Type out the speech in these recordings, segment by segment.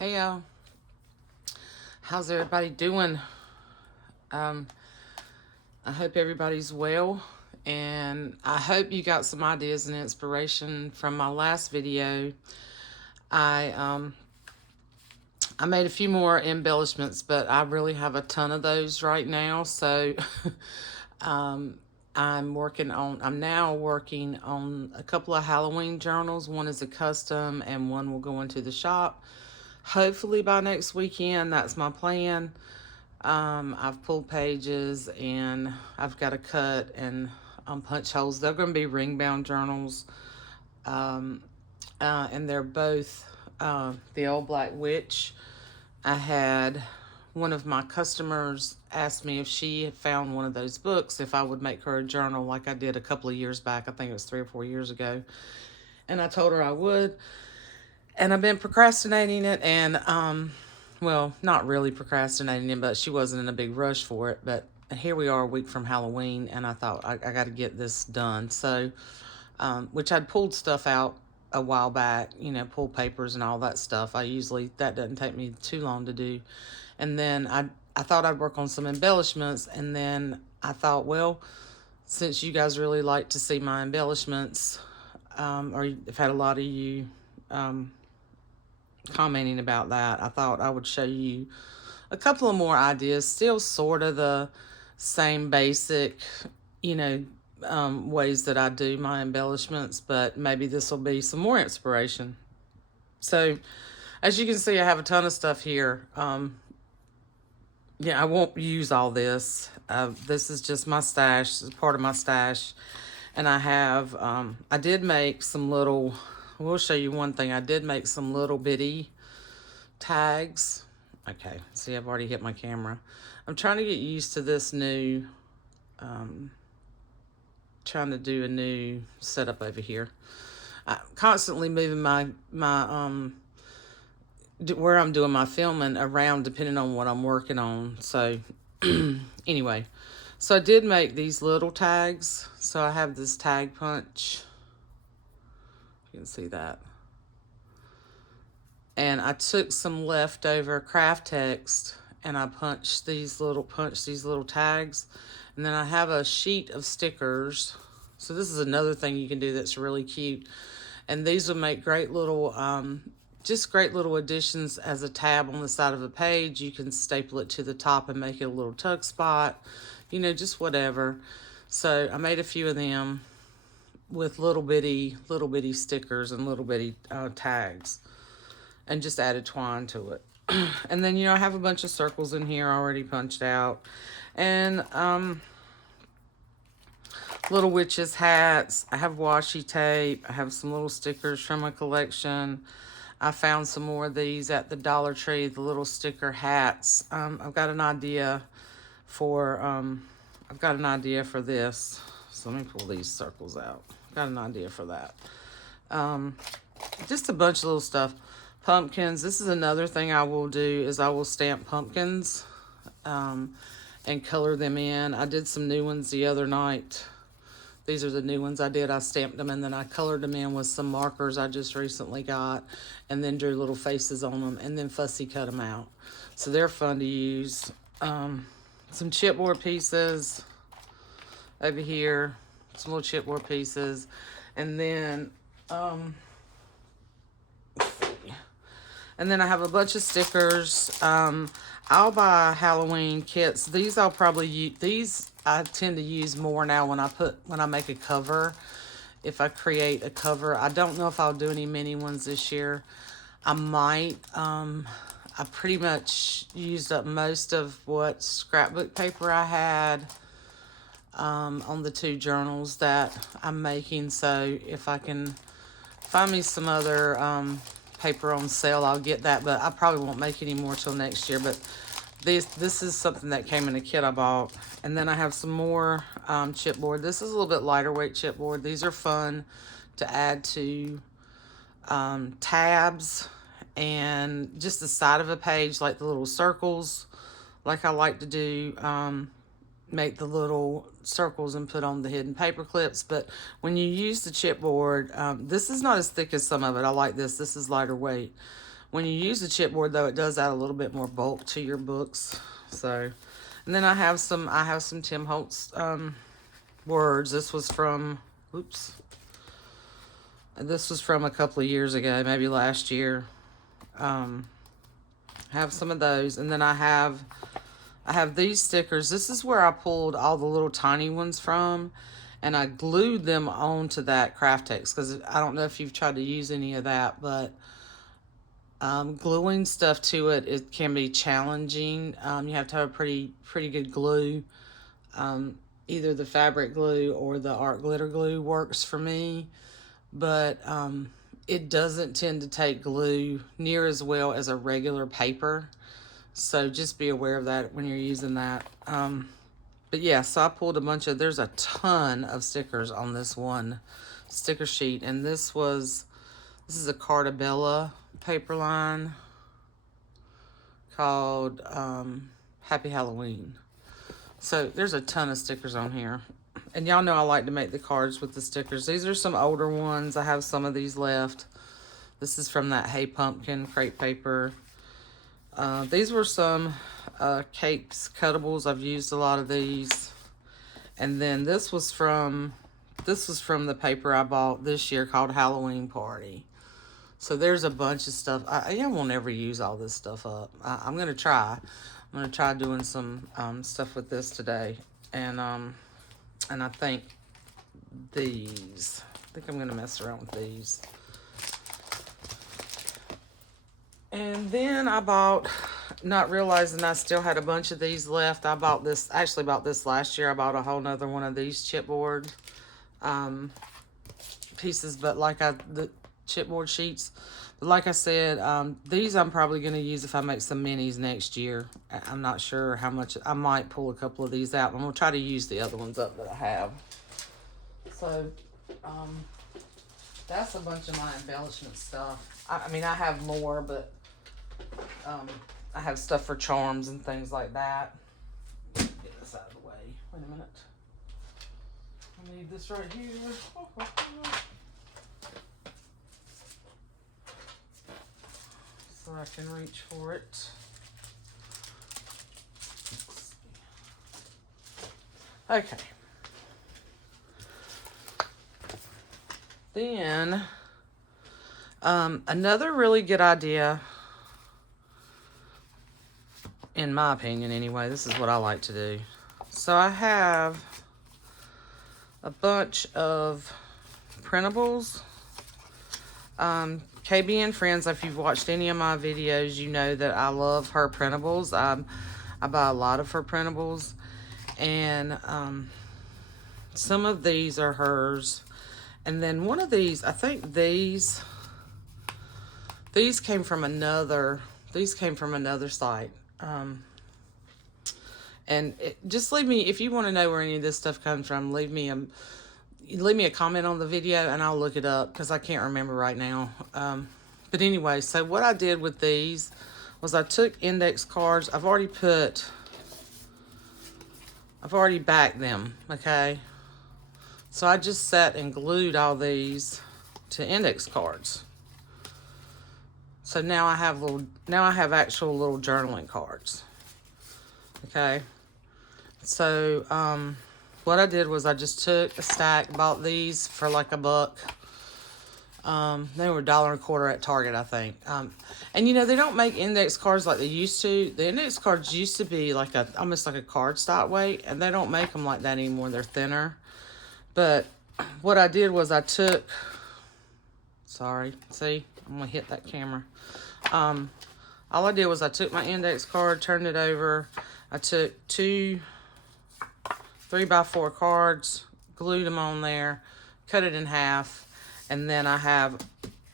Hey y'all, how's everybody doing? I hope everybody's well, and I hope you got some ideas and inspiration from my last video. I um I made a few more embellishments, but I really have a ton of those right now. So I'm now working on a couple of Halloween journals. One is a custom, and one will go into the shop. Hopefully by next weekend, that's my plan. I've pulled pages and I've got to cut and punch holes. They're going to be ring bound journals. And they're both the Old Black Witch. I had one of my customers ask me if she had found one of those books, if I would make her a journal like I did a couple of years back. I think it was 3 or 4 years ago. And I told her I would. And I've been procrastinating it, and well, not really procrastinating it, but she wasn't in a big rush for it. But here we are a week from Halloween, and I thought I got to get this done. So, which I'd pulled stuff out a while back, pull papers and all that stuff. That doesn't take me too long to do. And then I thought I'd work on some embellishments, and then I thought, well, since you guys really like to see my embellishments, or I've had a lot of you commenting about that, I thought I would show you a couple of more ideas, still sort of the same basic, ways that I do my embellishments, but maybe this will be some more inspiration. So, as you can see, I have a ton of stuff here. I won't use all this. This is just my stash. This is part of my stash. And I did make some little, we'll show you one thing. I did make some little bitty tags. Okay, see, I've already hit my camera. I'm trying to get used to this new, trying to do a new setup over here. I'm constantly moving my where I'm doing my filming around depending on what I'm working on. So anyway, so I did make these little tags. So I have this tag punch. You can see that. And I took some leftover craft text and I punched these little tags. And then I have a sheet of stickers. So this is another thing you can do that's really cute. And these would make great little just great little additions as a tab on the side of a page. You can staple it to the top and make it a little tuck spot, just whatever. So I made a few of them with little bitty stickers and little bitty tags, and just added twine to it. And then, I have a bunch of circles in here already punched out. And little witches hats. I have washi tape. I have some little stickers from a collection. I found some more of these at the Dollar Tree, the little sticker hats. I've got an idea for this. So let me pull these circles out. Got an idea for that. Just a bunch of little stuff. Pumpkins. This is another thing I will do, is I will stamp pumpkins and color them in. I did some new ones the other night. These are the new ones I did. I stamped them and then I colored them in with some markers I just recently got, and then drew little faces on them, and then fussy cut them out. So they're fun to use. Some chipboard pieces over here. Some little chipboard pieces. And then I have a bunch of stickers. I'll buy Halloween kits. These I'll probably use. These I tend to use more now when I make a cover. If I create a cover, I don't know if I'll do any mini ones this year. I might. I pretty much used up most of what scrapbook paper I had on the 2 journals that I'm making. So if I can find me some other paper on sale, I'll get that, but I probably won't make any more till next year. But this is something that came in a kit I bought. And then I have some more chipboard. This is a little bit lighter weight chipboard. These are fun to add to tabs and just the side of a page, like the little circles, like I like to do. Make the little circles and put on the hidden paper clips. But when you use the chipboard, this is not as thick as some of it. I like this. This is lighter weight. When you use the chipboard, though, it does add a little bit more bulk to your books. So, and then I have some Tim Holtz words. This was from, oops. This was from a couple of years ago, maybe last year. Have some of those, and then I have these stickers. This is where I pulled all the little tiny ones from, and I glued them onto that Craftex, because I don't know if you've tried to use any of that, but gluing stuff to it, it can be challenging. You have to have a pretty good glue. Either the fabric glue or the art glitter glue works for me, but it doesn't tend to take glue near as well as a regular paper. So just be aware of that when you're using that. But yeah, so I pulled a bunch of, there's a ton of stickers on this one sticker sheet. And this is a Cartabella paper line called Happy Halloween. So there's a ton of stickers on here. And y'all know I like to make the cards with the stickers. These are some older ones. I have some of these left. This is from that Hey Pumpkin crepe paper. These were some Cakes Cuttables. I've used a lot of these. And then this was from the paper I bought this year called Halloween Party. So there's a bunch of stuff. I won't ever use all this stuff up. I'm going to try. I'm going to try doing some stuff with this today. And I think I'm going to mess around with these. And then I bought, not realizing I still had a bunch of these left. I bought this last year. I bought a whole nother one of these chipboard pieces, but the chipboard sheets. But like I said, these I'm probably going to use if I make some minis next year. I'm not sure how much. I might pull a couple of these out. I'm going to try to use the other ones up that I have. So, that's a bunch of my embellishment stuff. I mean, I have more, but I have stuff for charms and things like that. Get this out of the way. Wait a minute. I need this right here. So I can reach for it. Okay. Then, another really good idea, in my opinion anyway, this is what I like to do. So I have a bunch of printables. KB and Friends, if you've watched any of my videos, you know that I love her printables. I buy a lot of her printables. And some of these are hers. And then one of these, I think these came from another site. And just leave me, if you want to know where any of this stuff comes from, leave me a comment on the video and I'll look it up because I can't remember right now. But anyway, so what I did with these was I took index cards. I've already backed them, okay? So I just sat and glued all these to index cards. So now I have actual little journaling cards. Okay. So what I did was I just took a stack, bought these for like $1. They were $1.25 at Target, I think. And you know, they don't make index cards like they used to. The index cards used to be like almost like a cardstock weight, and they don't make them like that anymore. They're thinner. But what I did was I took, sorry, see, I'm gonna hit that camera. All I did was I took my index card, turned it over. I took 2 3x4 cards, glued them on there, cut it in half, and then I have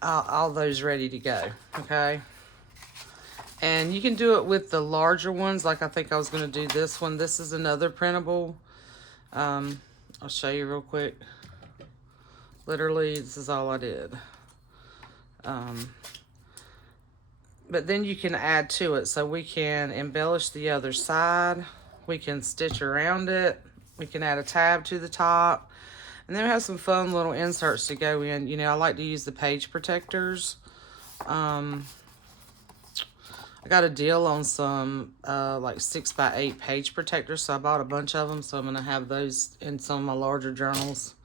all those ready to go, okay? And you can do it with the larger ones, like I think I was gonna do this one. This is another printable. I'll show you real quick. Literally, this is all I did. But then you can add to it. So we can embellish the other side. We can stitch around it. We can add a tab to the top. And then we have some fun little inserts to go in. You know, I like to use the page protectors. I got a deal on some like 6x8 page protectors, so I bought a bunch of them, so I'm going to have those in some of my larger journals.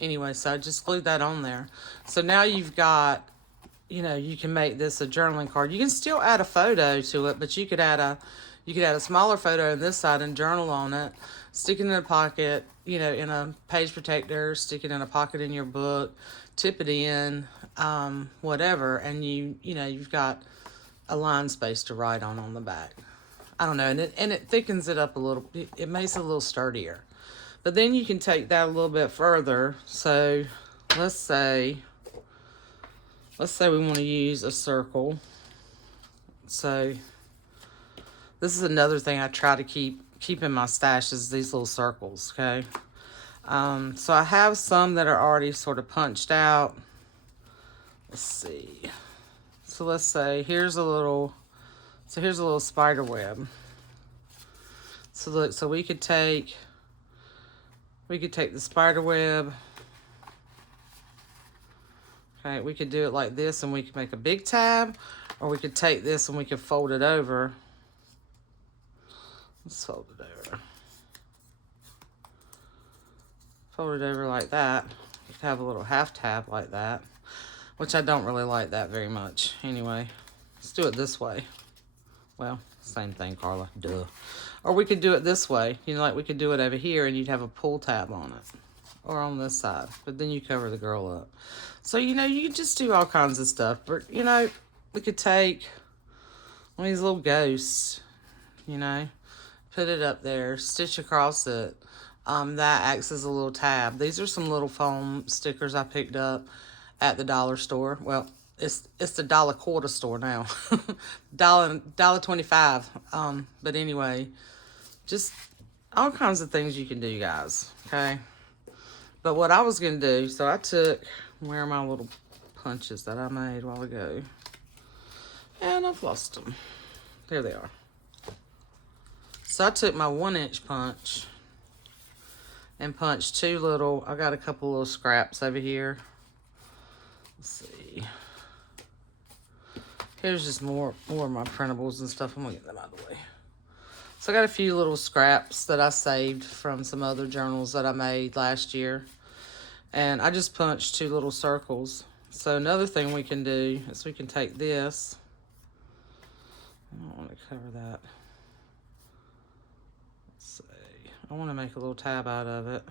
Anyway, so I just glued that on there. So now you've got, you know, you can make this a journaling card. You can still add a photo to it, but you could add a smaller photo on this side and journal on it, stick it in a pocket, you know, in a page protector, stick it in a pocket in your book, tip it in, whatever, and you know, you've got a line space to write on the back. I don't know, and it thickens it up a little. It makes it a little sturdier. But then you can take that a little bit further. So let's say we want to use a circle. So this is another thing I try to keep in my stash is these little circles, okay? So I have some that are already sort of punched out. Let's see. So let's say here's a little spider web. So look, so we could take the spider web. Okay, we could do it like this and we could make a big tab, or we could take this and we could fold it over. Let's fold it over. Fold it over like that. You could have a little half tab like that, which I don't really like that very much. Anyway, let's do it this way. Well, same thing, Carla. Duh. Or we could do it this way. You know, like we could do it over here and you'd have a pull tab on it. Or on this side. But then you cover the girl up. So, you know, you could just do all kinds of stuff. But, you know, we could take one of these little ghosts, you know, put it up there, stitch across it. That acts as a little tab. These are some little foam stickers I picked up at the dollar store. Well, it's the dollar quarter store now. $1.25. But anyway, just all kinds of things you can do, guys. Okay. But what I was gonna do, so I took, where are my little punches that I made a while ago? And I've lost them. There they are. So I took my 1-inch punch and punched two little, I got a couple little scraps over here. Let's see. Here's just more of my printables and stuff. I'm gonna get them out of the way. So I got a few little scraps that I saved from some other journals that I made last year. And I just punched two little circles. So another thing we can do is we can take this. I don't want to cover that. Let's see. I want to make a little tab out of it.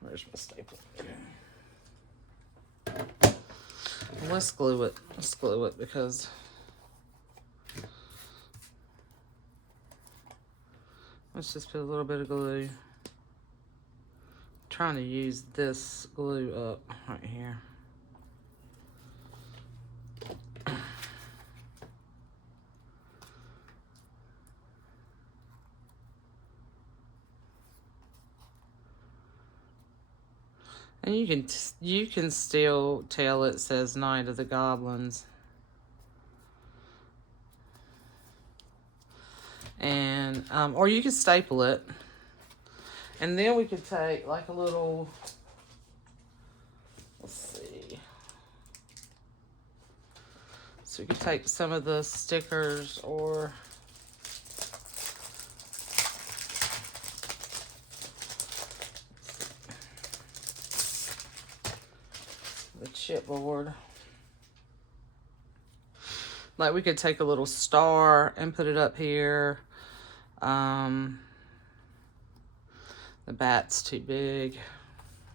Where's my staple? Well, let's glue it. Let's glue it because let's just put a little bit of glue. I'm trying to use this glue up right here. And you can still tell it says Night of the Goblins. And or you could staple it. And then we could take like a little, let's see. So we could take some of the stickers or the chipboard. Like we could take a little star and put it up here. The bat's too big.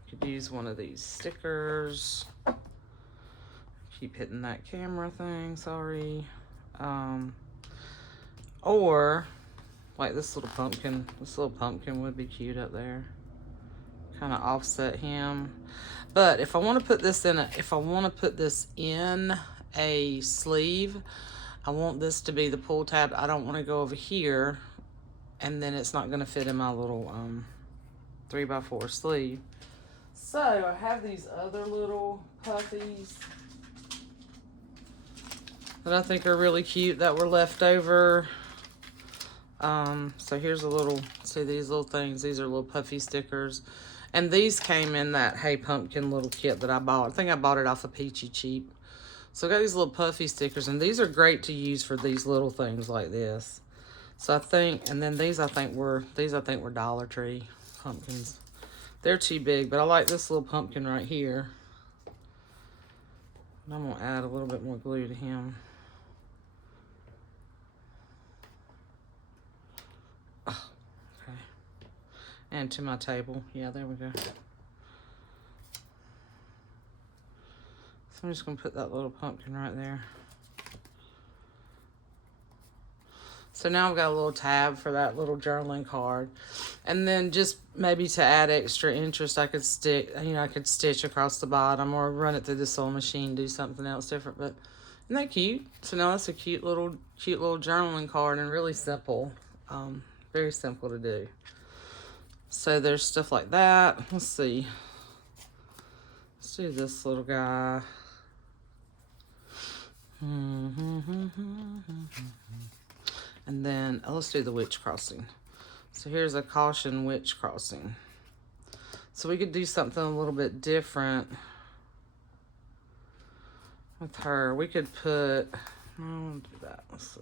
Could use one of these stickers. Keep hitting that camera thing, sorry. Or like this little pumpkin would be cute up there. Kind of offset him. But if I want to put this in a sleeve, I want this to be the pull tab. I don't want to go over here and then it's not going to fit in my little 3x4 sleeve. So I have these other little puffies that I think are really cute that were left over. So here's a little, see these little things, these are little puffy stickers. And these came in that Hey Pumpkin little kit that I bought. I think I bought it off of Peachy Cheap. So I got these little puffy stickers, and these are great to use for these little things like this. So I think, and then these I think were Dollar Tree pumpkins. They're too big, but I like this little pumpkin right here. And I'm gonna add a little bit more glue to him. Oh, okay. And to my table. Yeah, there we go. So I'm just gonna put that little pumpkin right there. So now I've got a little tab for that little journaling card. And then just maybe to add extra interest, I could I could stitch across the bottom or run it through the sewing machine, do something else different. But isn't that cute? So now that's a cute little journaling card, and really simple. Very simple to do. So there's stuff like that. Let's see. Let's do this little guy. And then let's do the witch crossing. So here's a caution witch crossing. So we could do something a little bit different with her. We could put, I'll do that. Let's see.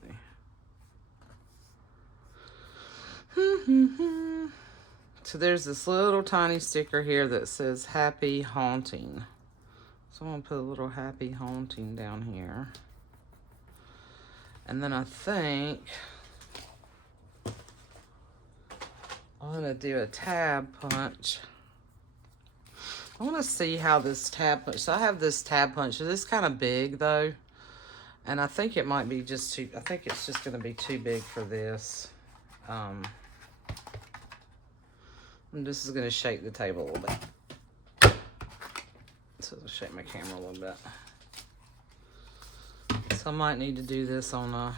So there's this little tiny sticker here that says happy haunting. So I'm gonna put a little happy haunting down here. And then I think I'm gonna do a tab punch. I wanna see how this tab punch, so I have this tab punch. This is kind of big though. And I think it might be just too, I think it's just gonna be too big for this. And this is gonna shake the table a little bit. So I'll shake my camera a little bit. So I might need to do this on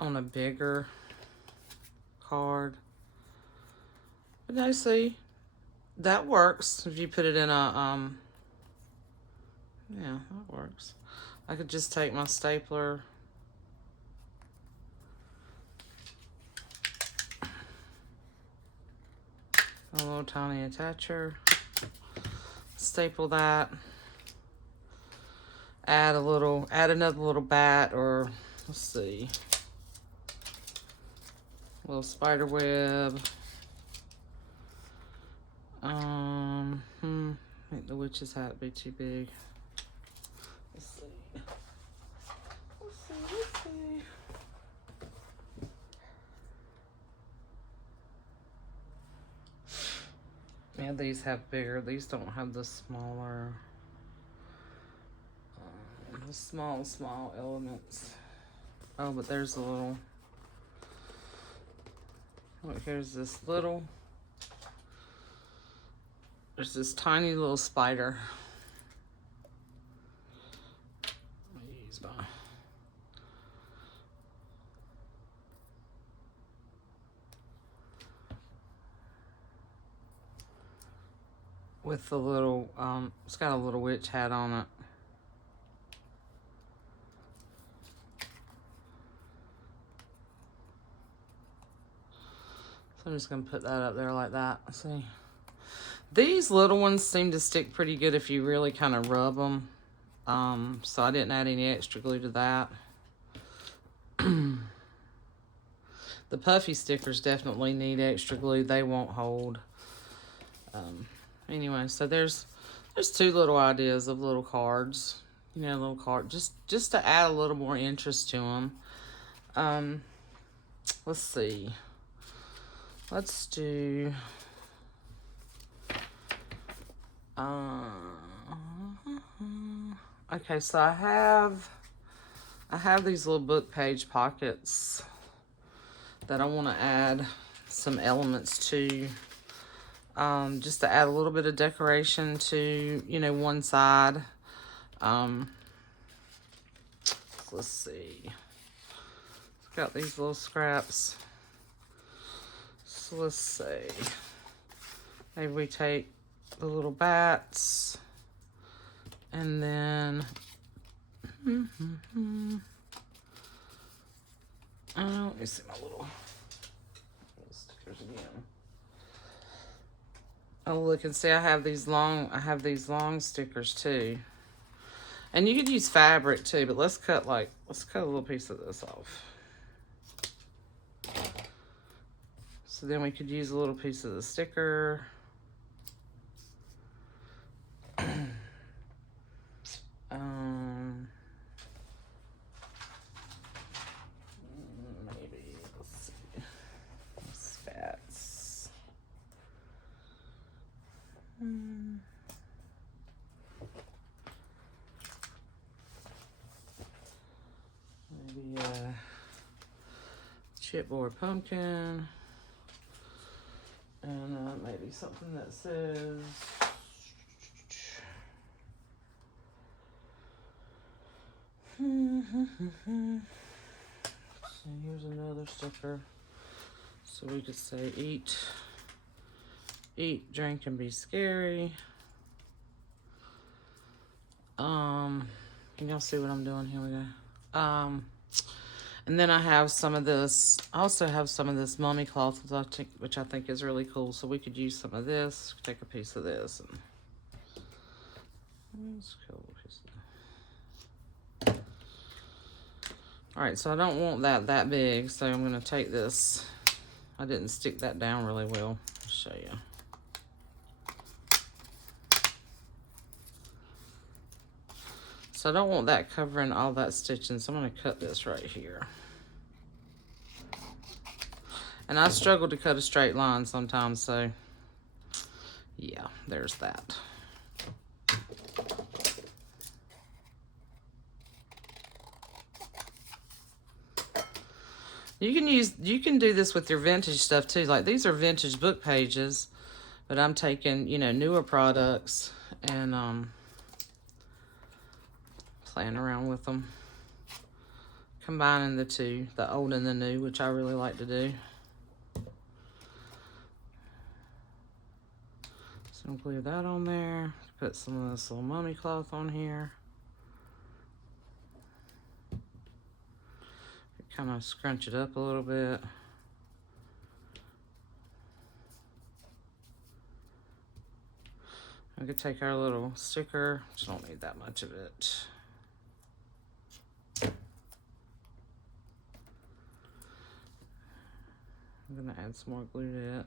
a bigger card. But I see that works if you put it in a yeah, that works. I could just take my stapler, a little tiny attacher, staple that, add another little bat, or let's see, a little spider web. I think the witch's hat would be too big. Let's see. Let's see. Yeah, these have bigger. These don't have the smaller, the small elements. Oh, but there's a little. Look, here's this little. There's this tiny little spider. Let me use my. With the little, it's got a little witch hat on it. So I'm just gonna put that up there like that. See, these little ones seem to stick pretty good if you really kind of rub them. So I didn't add any extra glue to that. The puffy stickers definitely need extra glue. They won't hold. Anyway, so there's two little ideas of little cards. You know, little card, just to add a little more interest to them. Let's see. Let's do. Okay, so I have these little book page pockets that I want to add some elements to. Just to add a little bit of decoration to, you know, one side. So let's see. Got these little scraps. So let's see. Maybe we take the little bats and then let me see my little stickers again. Oh, look and see, I have these long stickers too. And you could use fabric too, but let's cut a little piece of this off. So then we could use a little piece of the sticker. Maybe, let's see, those fats. Maybe a chipboard pumpkin. And maybe something that says so here's another sticker. So we could say eat, drink, and be scary. Can y'all see what I'm doing? Here we go. And then I have some of this. I also have some of this mummy cloth, which I think is really cool. So we could use some of this. Take a piece of this. And let's cut a little piece of that. All right, so I don't want that big, so I'm going to take this. I didn't stick that down really well. I'll show you. So I don't want that covering all that stitching, so I'm going to cut this right here. And I struggle to cut a straight line sometimes, so yeah, there's that. You can do this with your vintage stuff too. Like these are vintage book pages, but I'm taking, you know, newer products and playing around with them. Combining the two, the old and the new, which I really like to do. So I'm gonna glue that on there. Put some of this little mummy cloth on here. Kind of scrunch it up a little bit. I could take our little sticker, just don't need that much of it. I'm gonna add some more glue to it.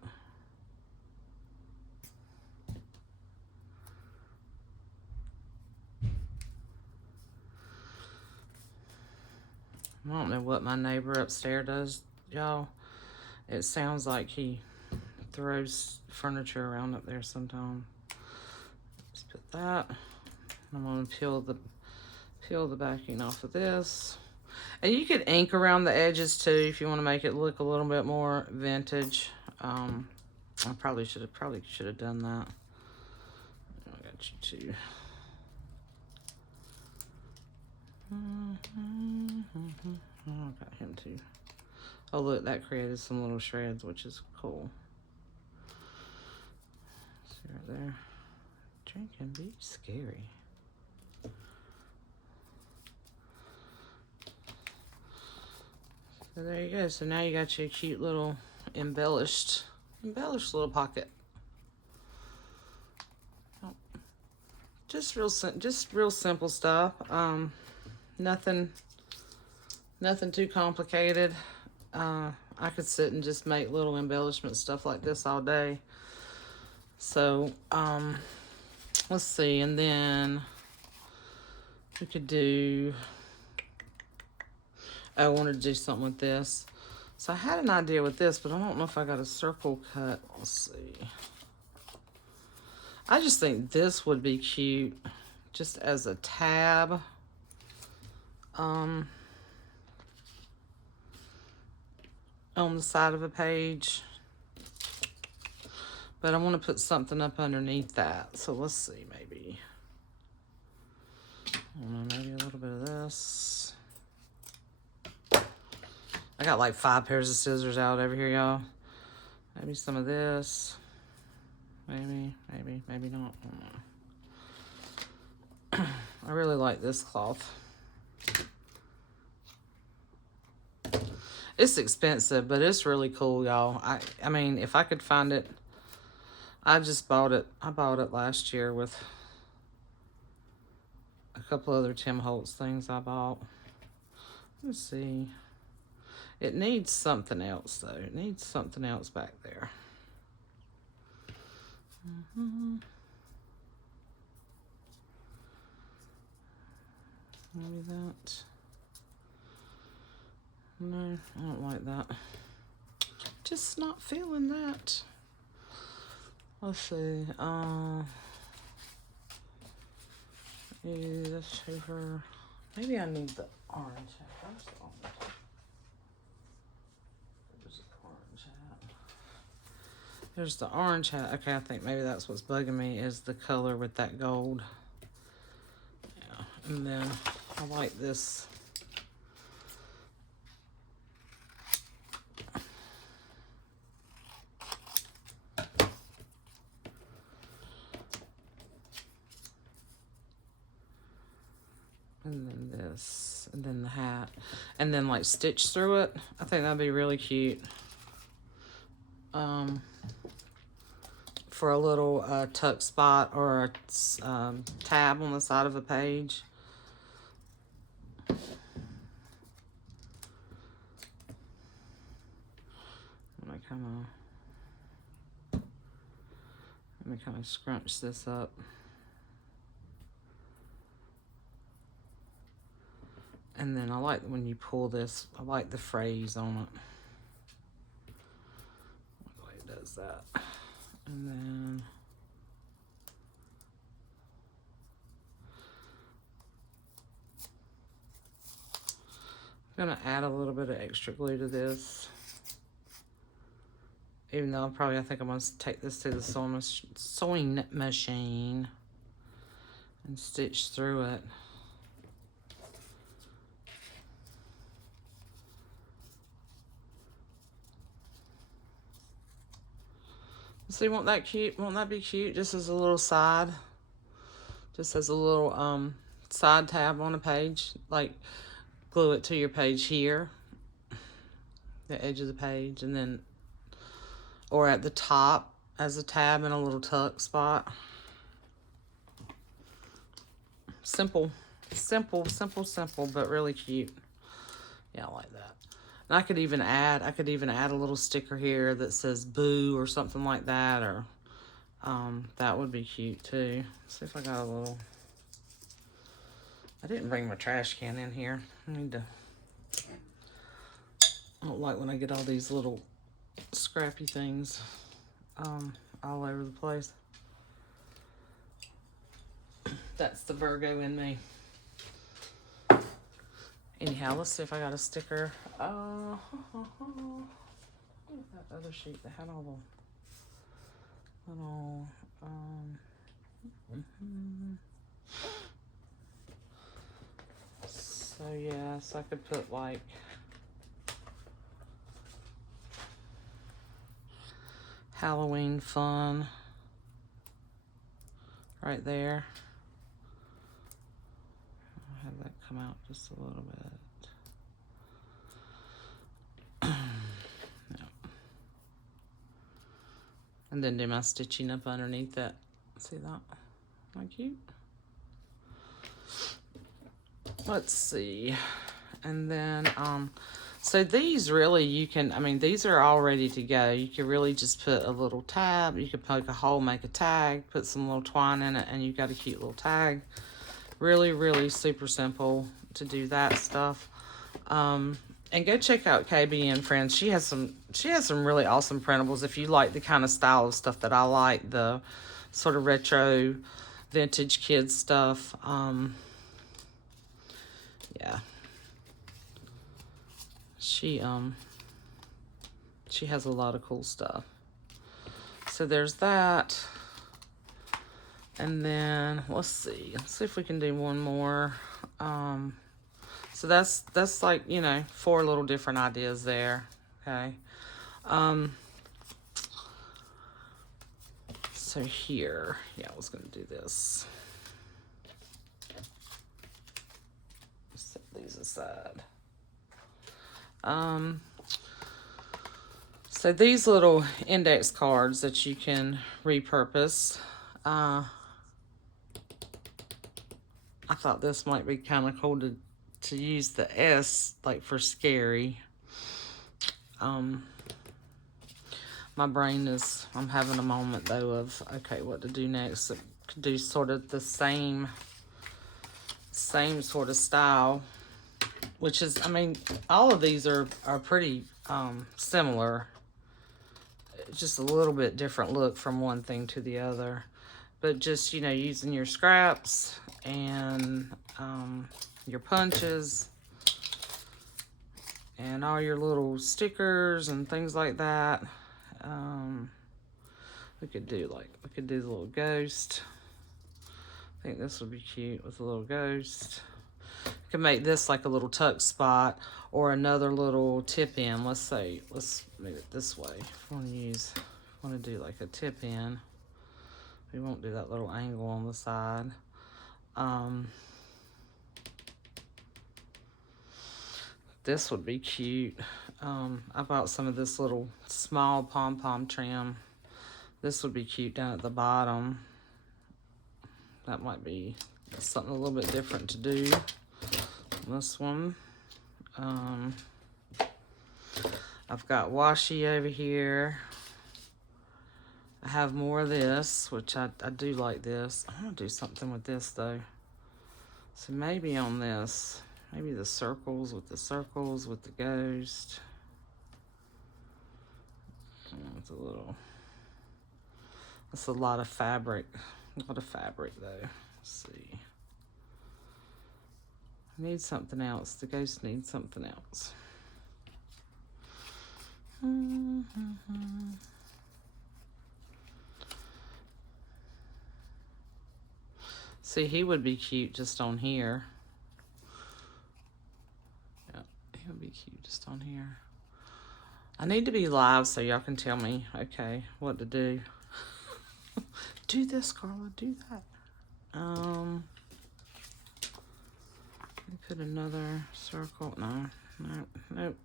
I don't know what my neighbor upstairs does, y'all. It sounds like he throws furniture around up there sometimes. Just put that. I'm gonna peel the backing off of this. And you could ink around the edges too if you want to make it look a little bit more vintage. I probably should have done that. I got you too. Oh, I got him too. Oh look, that created some little shreds, which is cool. See right there. Drink and be scary. So there you go. So now you got your cute little embellished little pocket. Just real simple stuff. Nothing too complicated. I could sit and just make little embellishment stuff like this all day. So let's see, and then we could do, I wanted to do something with this. So I had an idea with this, but I don't know if I got a circle cut. Let's see. I just think this would be cute just as a tab. On the side of a page. But I want to put something up underneath that. So let's see, maybe. I don't know, maybe a little bit of this. I got like 5 pairs of scissors out over here, y'all. Maybe some of this. Maybe not. I don't know. I really like this cloth. It's expensive, but it's really cool, y'all. I mean, if I could find it, I just bought it. I bought it last year with a couple other Tim Holtz things I bought. Let's see. It needs something else, though. It needs something else back there. Maybe that. No, I don't like that. Just not feeling that. Let's see. Let's show her. Maybe I need the orange hat. Where's the orange hat? There's the orange hat. There's the orange hat. Okay, I think maybe that's what's bugging me is the color with that gold. Yeah, and then I like this. And then this, and then the hat, and then like stitch through it. I think that'd be really cute. For a little tuck spot or a tab on the side of a page. Let me kind of scrunch this up. And then I like when you pull this, I like the phrase on it. The way it does that. And then I'm gonna add a little bit of extra glue to this. Even though I think I'm gonna take this to the sewing machine and stitch through it. See, won't that cute? Won't that be cute? Just as a little side, just as a little side tab on a page. Like glue it to your page here, the edge of the page, and then or at the top as a tab in a little tuck spot. Simple, simple, simple, simple, but really cute. Yeah, I like that. And I could even add a little sticker here that says boo or something like that, or that would be cute too. Let's see if I got a little. I didn't bring my trash can in here. I need to. I don't like when I get all these little scrappy things all over the place. That's the Virgo in me. Anyhow, let's see if I got a sticker. That other sheet that had all the little so yeah, so I could put like Halloween fun right there. I'll have that come out just a little bit. Yep. And then do my stitching up underneath that. See that? Not cute? Let's see. And then so these really you can, I mean, these are all ready to go. You can really just put a little tab. You could poke a hole, make a tag, put some little twine in it, and you've got a cute little tag. Really, really super simple to do that stuff. And go check out KB and Friends. She has some really awesome printables. If you like the kind of style of stuff that I like, the sort of retro, vintage kids stuff. Yeah. She has a lot of cool stuff. So there's that. And then let's see if we can do one more. So that's like, you know, 4 little different ideas there. Okay. So here, yeah, I was gonna do this. Set these aside. So these little index cards that you can repurpose. I thought this might be kind of cool to use the S like for scary. Um, my brain is, I'm having a moment though of, okay, what to do next. I could do sort of the same sort of style, which is, I mean, all of these are pretty similar. It's just a little bit different look from one thing to the other. But just, you know, using your scraps and your punches and all your little stickers and things like that. We could do the little ghost. I think this would be cute with a little ghost. You can make this like a little tuck spot or another little tip in. Let's move it this way. If I want to do like a tip in. We won't do that little angle on the side. This would be cute. I bought some of this little small pom-pom trim. This would be cute down at the bottom. That might be something a little bit different to do. This one. I've got washi over here. I have more of this, which I do like this. I'm gonna do something with this though. So maybe on this, maybe the circles with the ghost. It's a little, that's a lot of fabric. A lot of fabric though. Let's see. I need something else. The ghost needs something else. See, he would be cute just on here. Yeah, he would be cute just on here. I need to be live so y'all can tell me, okay, what to do. Do this, Carla, do that. Let me put another circle. No, nope.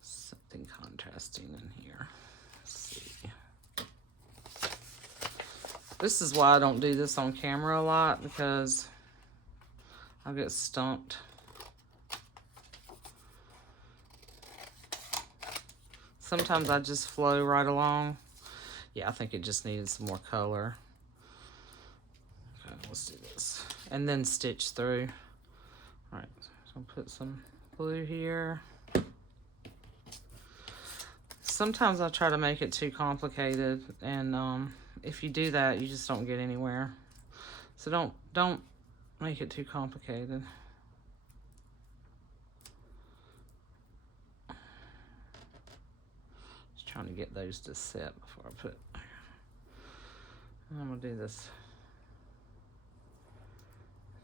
Something contrasting in here. Let's see. This is why I don't do this on camera a lot, because I'll get stumped. Sometimes I just flow right along. Yeah, I think it just needed some more color. Okay, let's do this. And then stitch through. All right, so I'll put some blue here. Sometimes I try to make it too complicated, and if you do that, you just don't get anywhere. So don't make it too complicated. Just trying to get those to set before I put. I'm gonna do this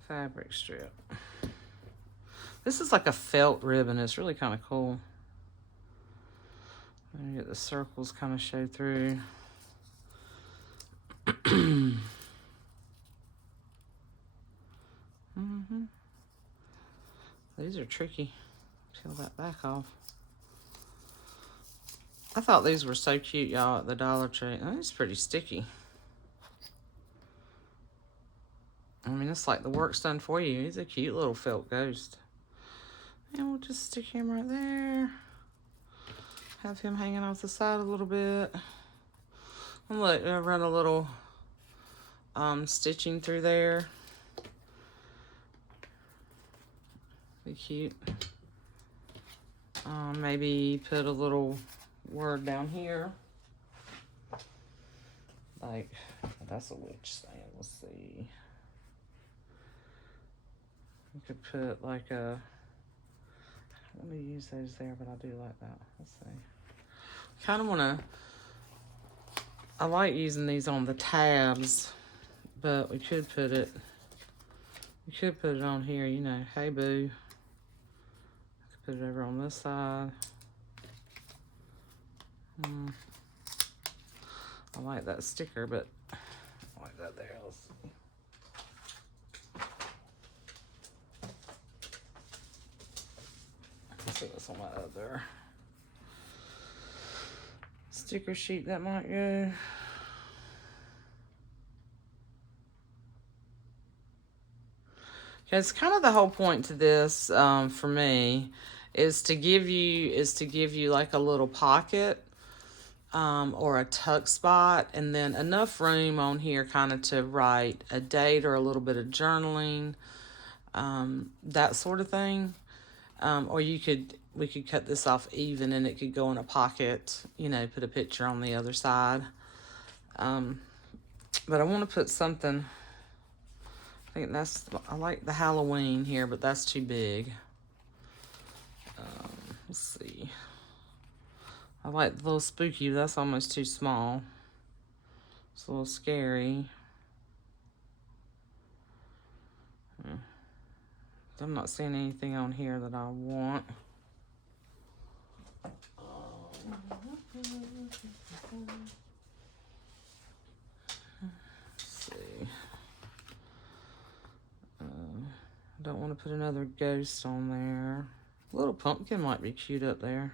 fabric strip. This is like a felt ribbon. It's really kind of cool. Let me get the circles kind of show through. These are tricky. Peel that back off. I thought these were so cute, y'all, at the Dollar Tree. Oh, it's pretty sticky. I mean, it's like the work's done for you. He's a cute little felt ghost. And we'll just stick him right there. Have him hanging off the side a little bit. I'm gonna run a little stitching through there. Be cute. Maybe put a little word down here. Like, that's a witch stand. Let's see. You could put like a, let me use those there, but I do like that. Let's see. Kind of want to, I like using these on the tabs, but we could put it on here, you know, hey boo. Put it over on this side. I like that sticker, but I like that there. Let's see. Let's see what's on my other sticker sheet that might go. Because kind of the whole point to this, for me, is to give you like a little pocket, or a tuck spot, and then enough room on here kind of to write a date or a little bit of journaling, that sort of thing. Or we could cut this off even and it could go in a pocket, put a picture on the other side. But I want to put something, I like the Halloween here, but that's too big. Let's see. I like the little spooky, but that's almost too small. It's a little scary. I'm not seeing anything on here that I want. Let's see. Don't want to put another ghost on there. A little pumpkin might be cute up there.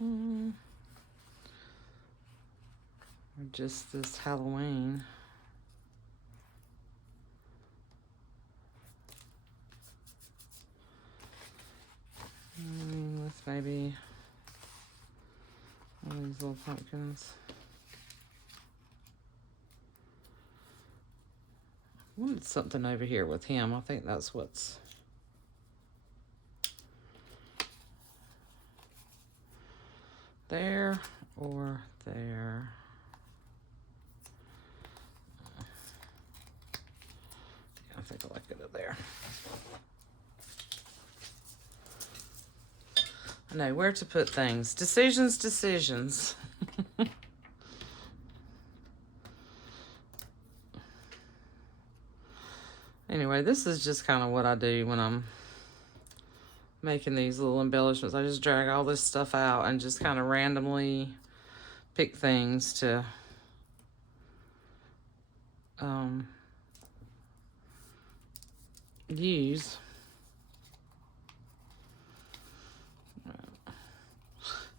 Or just this Halloween. With maybe one of these little pumpkins. I wanted something over here with him. I think that's what's there or there. Yeah, I think I like it up there. I know where to put things. Decisions. Anyway, this is just kind of what I do when I'm making these little embellishments. I just drag all this stuff out and just kind of randomly pick things to use.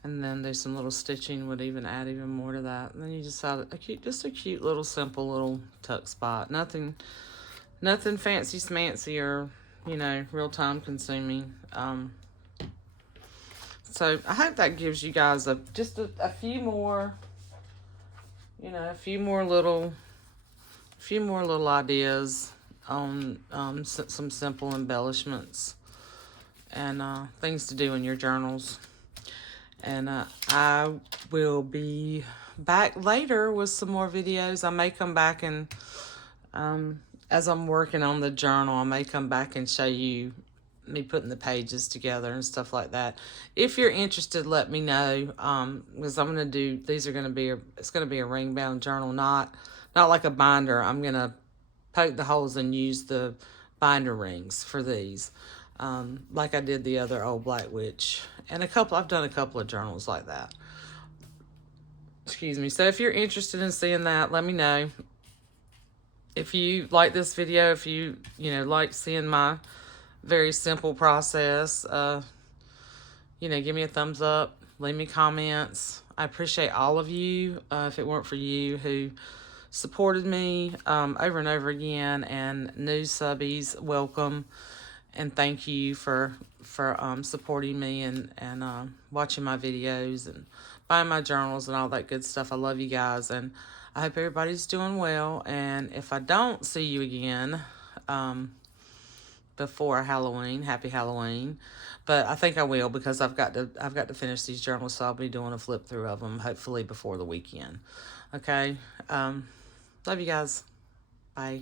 And then there's some little stitching would even add even more to that. And then you just have just a cute little simple little tuck spot. Nothing fancy smancy or, real time consuming. So I hope that gives you guys just a few more, a few more little ideas on some simple embellishments and things to do in your journals. And I will be back later with some more videos. I may come back and, as I'm working on the journal, I may come back and show you me putting the pages together and stuff like that. If you're interested, let me know, because I'm going to do, these are going to be, it's going to be a ring bound journal, not like a binder. I'm going to poke the holes and use the binder rings for these. Like I did the other Old Black Witch. And I've done a couple of journals like that. Excuse me. So if you're interested in seeing that, let me know. If you like this video, if you like seeing my very simple process, give me a thumbs up, leave me comments. I appreciate all of you. If it weren't for you who supported me over and over again, and new subbies, welcome. And thank you for supporting me and watching my videos and buying my journals and all that good stuff. I love you guys, and I hope everybody's doing well. And if I don't see you again before Halloween, happy Halloween. But I think I will, because I've got to finish these journals, so I'll be doing a flip through of them hopefully before the weekend. Okay, love you guys. Bye.